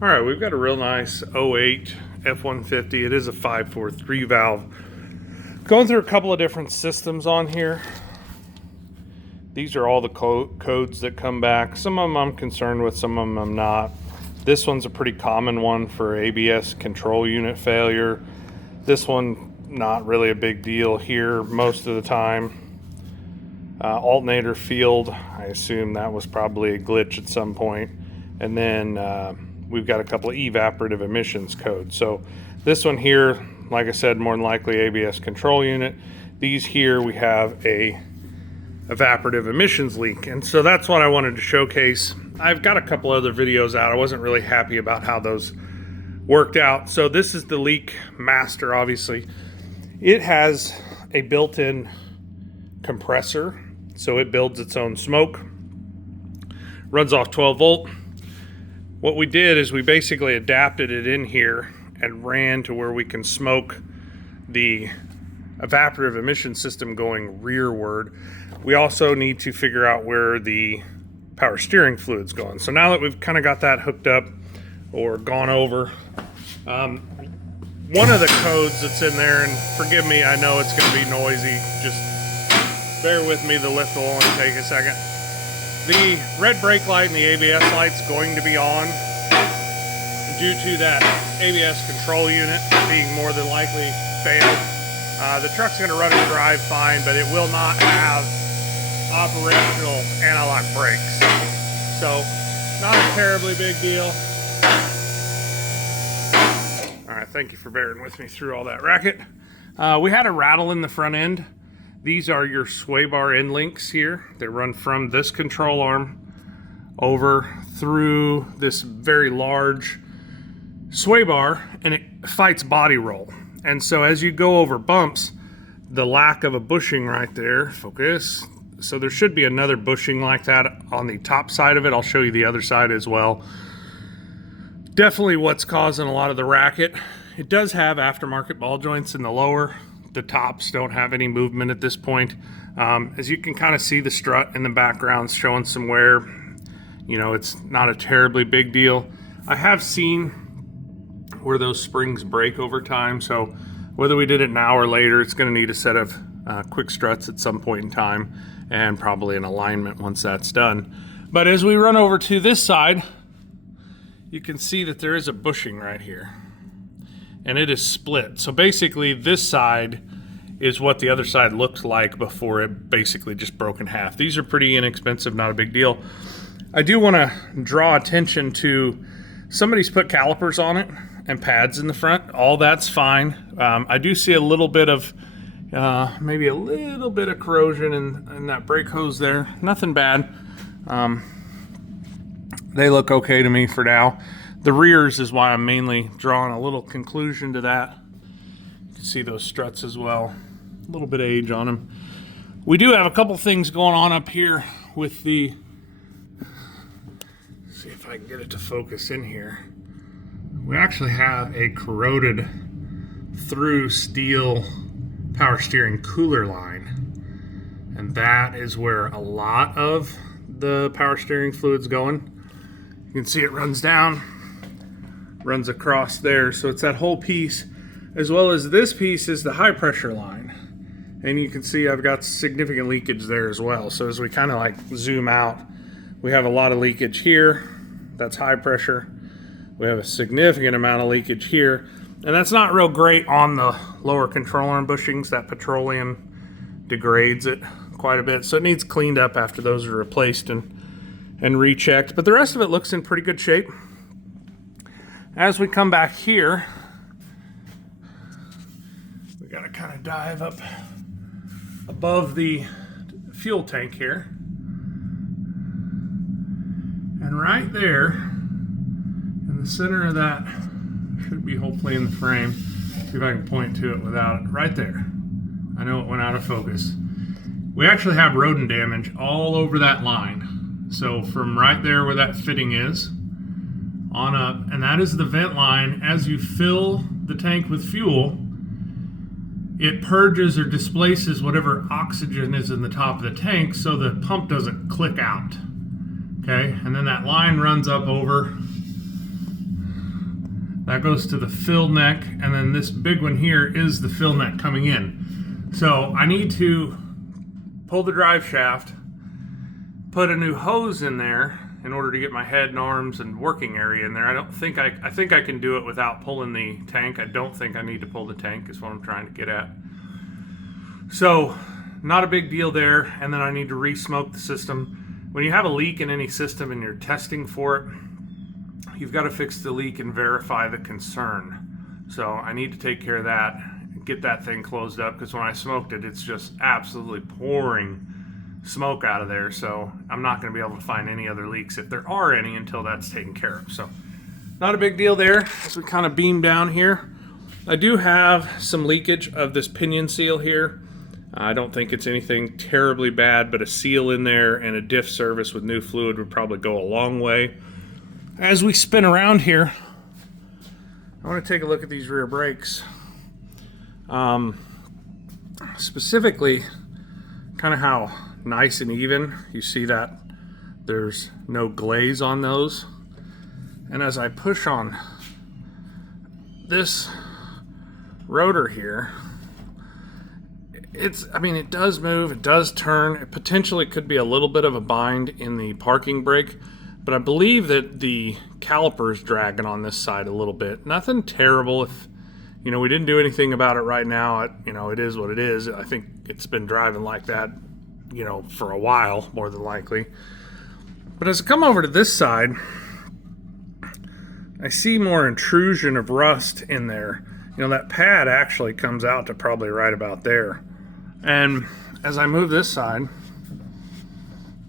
All right, we've got a real nice '08 F150. It is a 543 valve. Going through a couple of different systems on here. These are all the codes that come back. Some of them I'm concerned with, some of them I'm not. This one's a pretty common one for ABS control unit failure. This one, not really a big deal here most of the time. Alternator field, I assume that was probably a glitch at some point. And then we've got a couple of evaporative emissions codes. So this one here, like I said, more than likely ABS control unit. These here, we have a evaporative emissions leak. And so that's what I wanted to showcase. I've got a couple other videos out. I wasn't really happy about how those worked out. So this is the leak master, obviously. It has a built-in compressor, so it builds its own smoke. Runs off 12 volt. What we did is we basically adapted it in here and ran to where we can smoke the evaporative emission system going rearward. We also need to figure out where the power steering fluid's going. So now that we've kind of got that hooked up or gone over, one of the codes that's in there, and forgive me, I know it's going to be noisy, just bear with me, the lift will only take a second. The red brake light and the ABS light's going to be on due to that ABS control unit being more than likely failed. The truck's going to run and drive fine, but it will not have operational anti-lock brakes. So, not a terribly big deal. Alright, thank you for bearing with me through all that racket. We had a rattle in the front end. These are your sway bar end links here. They run from this control arm over through this very large sway bar, and it fights body roll. And so as you go over bumps, the lack of a bushing right there, focus. So there should be another bushing like that on the top side of it. I'll show you the other side as well. Definitely what's causing a lot of the racket. It does have aftermarket ball joints in the lower. The tops don't have any movement at this point. As you can kind of see, the strut in the background showing some wear. You know, it's not a terribly big deal. I have seen where those springs break over time, so whether we did it now or later, it's going to need a set of quick struts at some point in time, and probably an alignment once that's done. But as we run over to this side, you can see that there is a bushing right here, and it is split. So basically this side is what the other side looked like before it basically just broke in half. These are pretty inexpensive, not a big deal. I do want to draw attention to somebody's put calipers on it and pads in the front. All that's fine. I do see a little bit of maybe a little bit of corrosion in that brake hose there. Nothing bad. They look okay to me for now. The rears is why I'm mainly drawing a little conclusion to that. You can see those struts as well. A little bit of age on them. We do have a couple things going on up here with the, let's see if I can get it to focus in here. We actually have a corroded through steel power steering cooler line, and that is where a lot of the power steering fluid's going. You can see it runs down, runs across there, so it's that whole piece, as well as this piece is the high pressure line, and you can see I've got significant leakage there as well. So as we kind of like zoom out, we have a lot of leakage here. That's high pressure. We have a significant amount of leakage here, and that's not real great on the lower control arm bushings. That petroleum degrades it quite a bit, so it needs cleaned up after those are replaced and rechecked. But the rest of it looks in pretty good shape. As we come back here, we got to kind of dive up above the fuel tank here, and right there in the center of that, should be hopefully in the frame, see if I can point to it without it, right there. I know it went out of focus. We actually have rodent damage all over that line. So from right there where that fitting is, on up, and that is the vent line. As you fill the tank with fuel, it purges or displaces whatever oxygen is in the top of the tank so the pump doesn't click out. Okay, and then that line runs up over That goes to the fill neck, and then this big one here is the fill neck coming in. So I need to pull the drive shaft, put a new hose in there in order to get my head and arms and working area in there. I think I can do it without pulling the tank. I don't think I need to pull the tank is what I'm trying to get at. So not a big deal there. And then I need to re-smoke the system. When you have a leak in any system and you're testing for it, you've got to fix the leak and verify the concern. So I need to take care of that, get that thing closed up, because when I smoked it, it's just absolutely pouring smoke out of there. So I'm not going to be able to find any other leaks if there are any until that's taken care of. So not a big deal there. As we kind of beam down here, I do have some leakage of this pinion seal here. I don't think it's anything terribly bad, but a seal in there and a diff service with new fluid would probably go a long way. As we spin around here, I want to take a look at these rear brakes. Specifically, kind of how nice and even. You see that there's no glaze on those. And as I push on this rotor here, it does move, it does turn. It potentially could be a little bit of a bind in the parking brake, but I believe that the caliper is dragging on this side a little bit. Nothing terrible. If we didn't do anything about it right now, it is what it is. I think it's been driving like that, for a while, more than likely. But as I come over to this side, I see more intrusion of rust in there. That pad actually comes out to probably right about there. And as I move this side,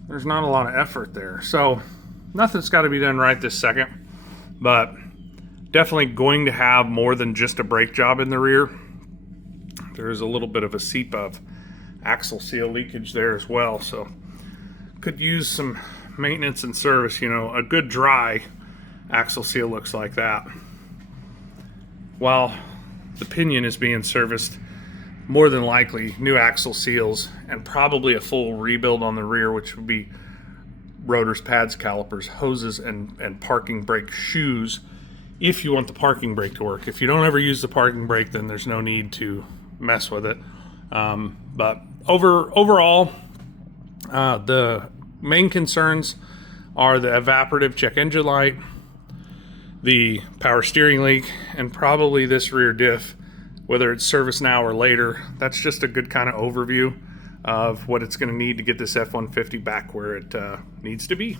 there's not a lot of effort there. So nothing's got to be done right this second, but definitely going to have more than just a brake job in the rear. There is a little bit of a seep of axle seal leakage there as well, so could use some maintenance and service. A good dry axle seal looks like that, while the pinion is being serviced. More than likely new axle seals and probably a full rebuild on the rear, which would be rotors, pads, calipers, hoses, and parking brake shoes, if you want the parking brake to work. If you don't ever use the parking brake, then there's no need to mess with it. But overall, the main concerns are the evaporative check engine light, the power steering leak, and probably this rear diff, whether it's service now or later. That's just a good kind of overview of what it's going to need to get this F-150 back where it needs to be.